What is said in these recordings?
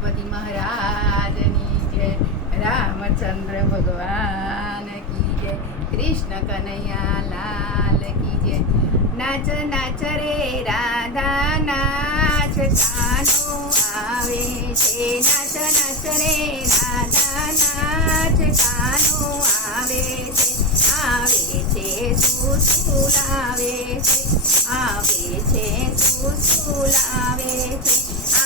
ગણપતિ મહારાજની જય, રામચંદ્ર ભગવાન કી જય, કૃષ્ણ કનૈયા લાલ કી જય। નાચ નાચ રે રાધા નાચ, કાનો આવે છે। નાચ નાચ રે રાધા નાચ, કાનો આવે છે। આવે છે સુસુલાવે છે, આવે છે સુસુલાવે છે,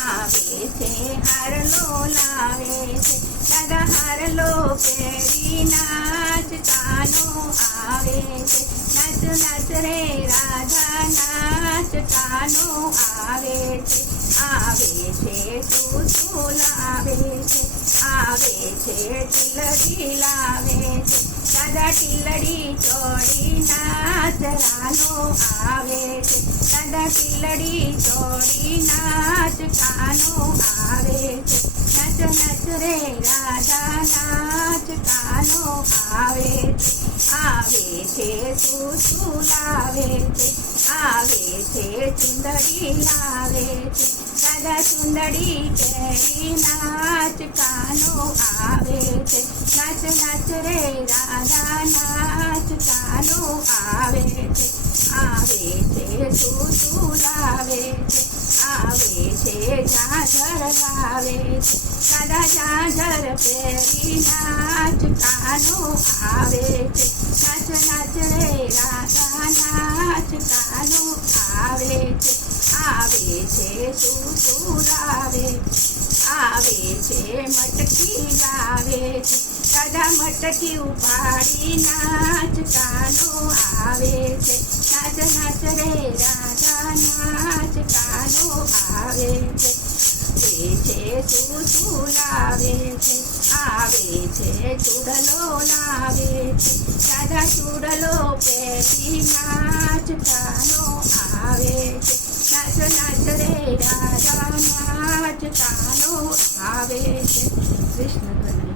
આવે છે હારલો લાવે છે। દાદા હારલો પહેરી નાચ, કાનો આવે છે। નાચ નાચ રે રાધા નાચ, કાનો આવે છે। આવે છે સુસુલાવે છે, આવે છે ટીલડી લાવે છે। દાદા ટીલડી ચોડી નાચ, રાનો આવે છે। દાદા ટીલડી ચોડી નાચ, કાનો આવે છે। નાચ નાચ રે રાધા નાચ, કાનો આવે છે। આવે છે સુસુલાવે છે, આવે છે ચુંદડી લાવે છે। દાદા ચુંદડી પહેરી નાચ, કાનો આવે છે। નાચ નાચ રે રાધા નાચ, કાનો આવે છે। આવે છે સુસુલાવે છે, આવે છે ઝાઝર લાવે છે। દાદા ઝાઝર પહેરી નાચ, કાનો આવે છે। નાચ નાચ રે રાધા નાચ, કાનો આવે છે। આવે છે સુસુલાવે, આવે છે મટકી લાવે છે। દાદા મટકી ઉપાડી નાચ, કાનો આવે છે। નાચ નાચ રે રાધા નાચ, કાનો આવે છે। સુસુલાવે છે, આવે છે ચૂડલો લાવે છે। દાદા ચૂડલો પહેરી નાચ, કાનો આવે છે। નાચ નાચ રે રાધા નાચ, કાનો આવે છે। કૃષ્ણ કનૈયા